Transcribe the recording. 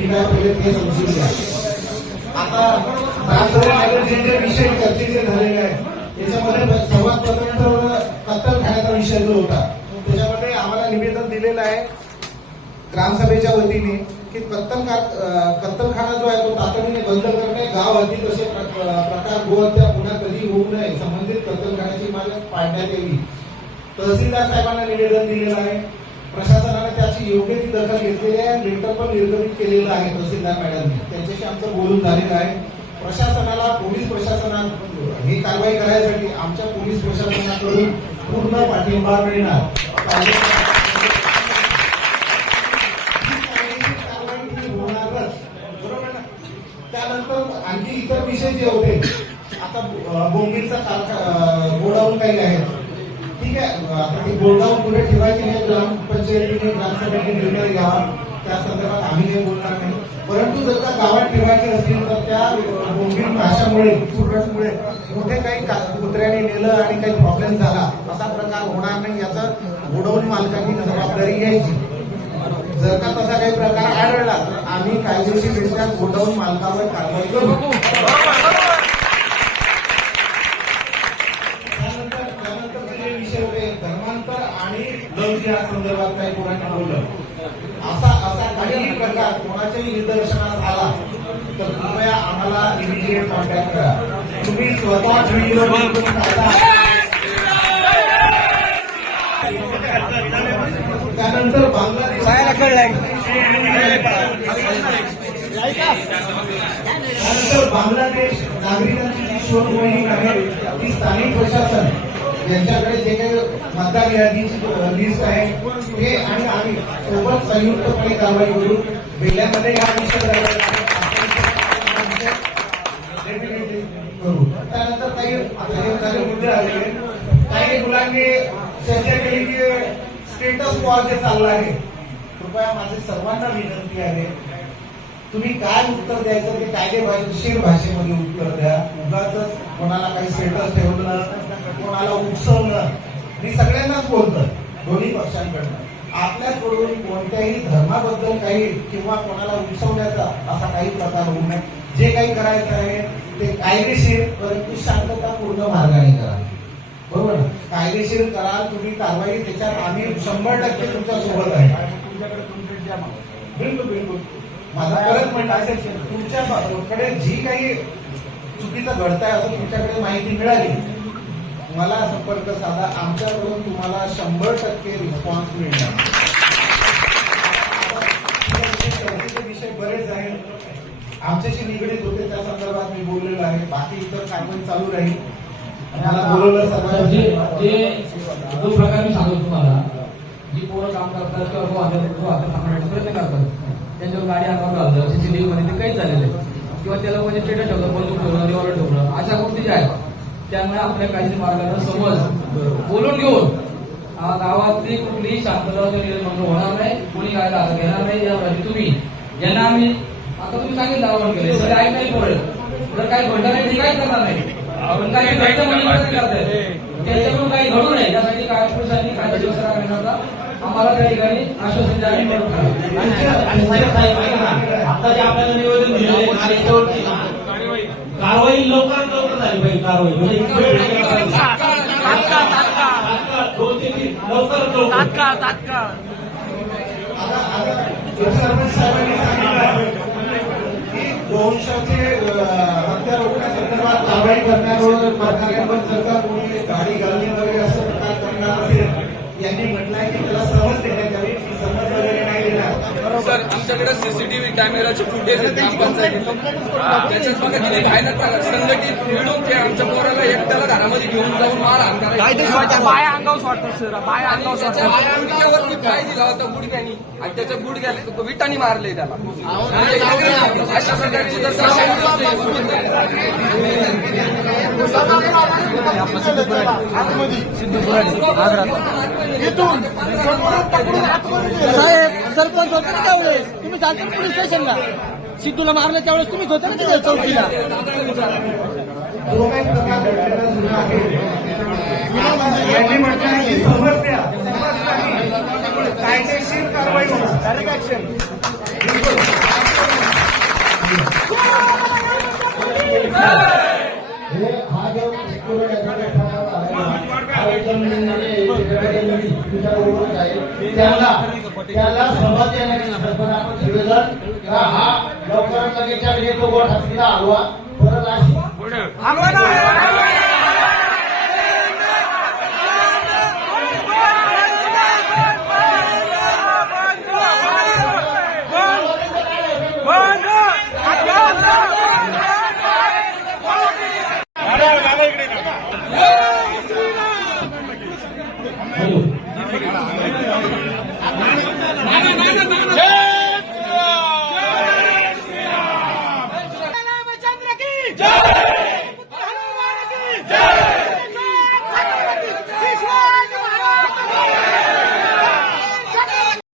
ठीक आहे पहिले ते समजून घ्या. आता ग्रामसभेमध्ये जे जे विषय चर्चेचे झालेले आहेत त्याच्यामध्ये सर्वात प्रथम कत्तलखान्याचा विषय जो होता त्याच्यामध्ये आम्हाला निवेदन दिलेलं आहे ग्रामसभेच्या वतीने की कत्तलखा कत्तलखाना जो आहे तो तातडीने बंद करणे गाव अधिक असे प्र- प्रकार गोहत्या पुन्हा कधी होऊ नये संबंधित कत्तलखान्याची मागणी पाडण्यात यावी. तहसीलदार साहेबांना निवेदन दिलेलं आहे. प्रशासनाने त्याची योग्य ती दखल घेतलेली आहे. मेंटल पण निर्गमित केलेलं आहे तहसीलदार मॅडमने. त्यांच्याशी आमचं बोलून झालेलं आहे. प्रशासनाला पोलीस प्रशासनात ही कारवाई करायसाठी आमच्या पोलीस प्रशासनाकडून पूर्ण पाठिंबा मिळणार. होणारच. बरोबर त्यानंतर आणखी इतर विषय जे होते आता अं, बोंबीलचा गोडाऊन काही आहे ठीक आहे. आता ते गोडाऊन पुढे ठेवायचे नाही निर्णय घ्यावा. त्या संदर्भात आम्ही काही बोलणार नाही. परंतु जर का गावात ठेवायचे असतील तर त्या अं, बोंबील भाषामुळे फुटमुळे कुठे काही का- कुत्र्याने नेलं आणि काही प्रॉब्लेम झाला असा प्रकार होणार नाही याचं गोडाऊन मालकांनी जबाबदारी घ्यायची. जर का तसा काही प्रकार आढळला तर आम्ही कायदेशीररित्या गोडाऊन मालकावर कारवाई करू त्यानंतर त्यानंतर जे विषय होते धर्मांतर आणि लग्न या संदर्भात काही कोणाने बोललं असा असा प्रकार कोणाच्याही निदर्शनास आला तर कृपया आम्हाला इमिजिएट कॉन्टॅक्ट करा. तुम्ही स्वतः व्हिडिओ. त्यानंतर बांगलादेश त्यानंतर बांगलादेश नागरिकांची जी शोध मोहीम आहे. ती स्थानिक प्रशासन यांच्याकडे जे काही मतदार यादीची लिस्ट आहे ते आणि आम्ही सोबत संयुक्तपणे कारवाई करू बेल्यामध्ये या विषय करू. त्यानंतर काही काही मुद्दे आले काही मुलांनी चर्चा केली की स्टेटस वॉर जे चाललं आहे कृपया माझी सर्वांना विनंती आहे. तुम्ही काय उत्तर द्यायचं? ते कायदेशीर भाषेमध्ये उत्तर द्या. उगाच कोणाला काही स्टेटस ठेवणं कोणाला उकसवणं मी सगळ्यांनाच बोलतो दोन्ही पक्षांकडनं. आपल्याकडून कोणत्याही धर्माबद्दल काही किंवा कोणाला उकसवण्याचा असा काही प्रकार होऊ नये. जे काही करायचं आहे ते कायदेशीर परंतु शांततापूर्ण मार्गाने करा. बरोबर ना? कायदेशीर कराल तुम्ही कारवाई त्याच्यात आम्ही शंभर टक्के तुमच्यासोबत आहे बिलकुल बिलकुल. माझा परत असेल तुमच्याकडे जी काही चुकीचं घडतंय असं तुमच्याकडे माहिती मिळाली मला संपर्क साधा. आमच्याकडून तुम्हाला शंभर टक्के रिस्पॉन्स मिळणार. विषय बरेच आहेत. आमच्याशी निगडीत होते त्या संदर्भात मी बोललेलो आहे. बाकी इतर कारवाई चालू राहील. मला बोलवलं सर्वांना प्रकार मी सांगतो तुम्हाला. जी पोरं काम करतात किंवा प्रयत्न करतात. गाडी अंगावर घालतं सीसीटीव्ही मध्ये ते काही झालेलं आहे किंवा त्याला म्हणजे स्टेटस ठेवलं बंदूक ठेवलं रिव्हॉल्वर ठेवलं. अशा गोष्टी ज्या आहेत त्यामुळे आपल्या काहीतरी मार्गाने समज बोलून घेऊन गावातली कुठलीही शांतता निर्माण होणार नाही कोणी काय हातात घेणार नाही यासाठी तुम्ही. यांना आम्ही आता तुम्ही सांगितलं आवाहन केलं सगळे ऐकायला पडेल जर काही घडलं नाही ते काय करणार नाही? आपण काही घडतं म्हणजे त्याच्याकडून काही घडू नये यासाठी काय पोलिसांनी काय दिवस आम्हाला त्या ठिकाणी आश्वासन द्यावे आणि साहेब साहेब ऐका ना. आता जे आपल्याला निवेदन दिलेलं आहे ना, याच्यावरती ना कारवाई लवकरात लवकर झाली पाहिजे कारवाई. म्हणजे दोन तीन लवकरात लवकर. आता आता सरपंच साहेबांनी सांगितलं की गोवंशाचे अं, हत्या रोखण्यासंदर्भात कारवाई करण्याबरोबर प्रकारांवर जर का कोणी गाडी घालणे वगैरे असं प्रकार करणार असेल यांनी म्हटलंय की त्याला समज देण्यात यावी ती समज वगैरे नाही देणार सर आमच्याकडे सीसीटीव्ही कॅमेराचे फुटेज आहेत. ग्रामपंचायतीचे त्याच्यात बघा किती भयानक प्रकार संघटित मिळून ते आमच्या पोराला एकट्याला घरामध्ये घेऊन जाऊन मारहाण करायची बाया अंगावर सोडतात सर. बाया आणि अंगावर त्याच्या सोडतात गुडघ्यावरती पाय दिला होता गुडघ्यानी. आणि त्याच्या गुडघ्याला तो विटानी मारले त्याला. अशा प्रकारची जर साहेब सरपंच होते ना त्यावेळेस? तुम्ही जाते पोलीस स्टेशनला सिद्धूला मारलं त्यावेळेस तुम्हीच होते ना तिथे चौकीला? कायदेशीर कारवाई त्याला त्याला सहमत देण्याची पण आपण निवेदन का हा लवकरात लगेच येतो गोठ हत्तीला हलवा. परत अशी